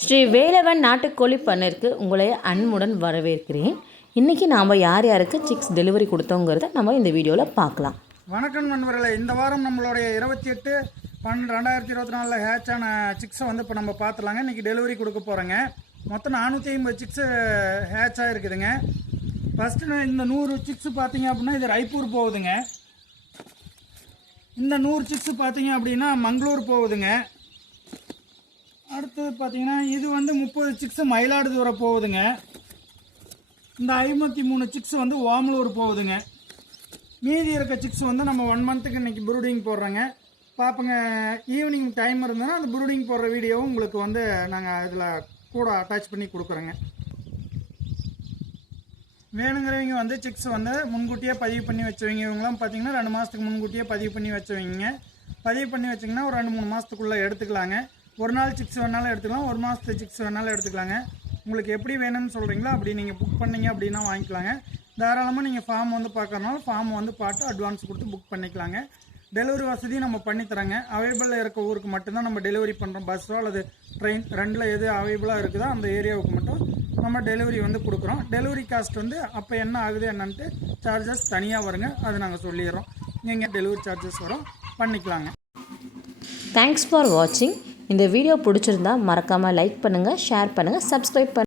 ஸ்ரீ வேலவன் நாட்டுக்கோழி பண்ணைக்கு உங்களை அன்புடன் வரவேற்கிறேன். இன்றைக்கி நாம் யார் யாருக்கு சிக்ஸ் டெலிவரி கொடுத்தோங்கிறத நம்ம இந்த வீடியோவில் பார்க்கலாம். வணக்கம் நண்பர்களே, இந்த வாரம் நம்மளுடைய 28/12/2024 ஹேட்சான சிக்ஸை வந்து இப்போ நம்ம பார்த்துலாங்க. இன்றைக்கி டெலிவரி கொடுக்க போகிறோங்க. மொத்தம் 450 சிக்ஸு ஹேட்சாக இருக்குதுங்க. ஃபஸ்ட்டு இந்த 100 சிக்ஸு பார்த்தீங்க அப்படின்னா இது ராய்ப்பூர் போகுதுங்க. இந்த 100 சிக்ஸு பார்த்தீங்க அப்படின்னா மங்களூர் போகுதுங்க. அடுத்தது பார்த்தீங்கன்னா இது வந்து 30 சிக்ஸு மயிலாடுதுறை போகுதுங்க. இந்த 53 சிக்ஸு வந்து ஓமலூர் போகுதுங்க. மீதி இருக்க சிக்ஸ் வந்து நம்ம 1 மந்த்துக்கு இன்றைக்கி ப்ரூடிங் போடுறோங்க. பார்ப்போங்க, ஈவினிங் டைம் இருந்ததுன்னா அந்த ப்ரூடிங் போடுற வீடியோவும் உங்களுக்கு வந்து நாங்கள் இதில் கூட அட்டாச் பண்ணி கொடுக்குறோங்க. வேணுங்கிறவங்க வந்து சிக்ஸ் வந்து முன்கூட்டியே பதிவு பண்ணி வச்சுவீங்க. இவங்களாம் பார்த்தீங்கன்னா 2 மாதத்துக்கு முன்கூட்டியே பதிவு பண்ணி வச்சுவீங்க. பதிவு பண்ணி வச்சிங்கன்னா ஒரு 2-3 மாதத்துக்குள்ளே எடுத்துக்கலாங்க. ஒரு நாள் சிக்ஸ் வேணாலும் எடுத்துக்கலாம், ஒரு மாதத்து சிக்ஸ் வேணாலும் எடுத்துக்கலாங்க. உங்களுக்கு எப்படி வேணும்னு சொல்கிறீங்களோ அப்படி நீங்கள் புக் பண்ணிங்க அப்படின்னா வாங்கிக்கலாங்க. தாராளமாக நீங்கள் ஃபார்ம் வந்து பார்க்குறனால ஃபார்ம் வந்து பார்த்து அட்வான்ஸ் கொடுத்து புக் பண்ணிக்கலாங்க. டெலிவரி வசதி நம்ம பண்ணித்தரோங்க. அவைலபிளாக இருக்க ஊருக்கு மட்டும்தான் நம்ம டெலிவரி பண்ணுறோம். பஸ்ஸோ அல்லது ட்ரெயின் ரெண்டில் எது அவைலபிளாக இருக்குதோ அந்த ஏரியாவுக்கு மட்டும் நம்ம டெலிவரி வந்து கொடுக்குறோம். டெலிவரி காஸ்ட் வந்து அப்போ என்ன ஆகுது என்னன்ட்டு சார்ஜஸ் தனியாக வருங்க, அது நாங்கள் சொல்லிடுறோம். நீங்கள் டெலிவரி சார்ஜஸ் வரும், பண்ணிக்கலாங்க. தேங்க்ஸ் ஃபார் வாட்சிங். இந்த வீடியோ பிடிச்சிருந்தா மறக்காமல் லைக் பண்ணுங்கள், ஷேர் பண்ணுங்கள், சப்ஸ்கிரைப் பண்ணுங்கள்.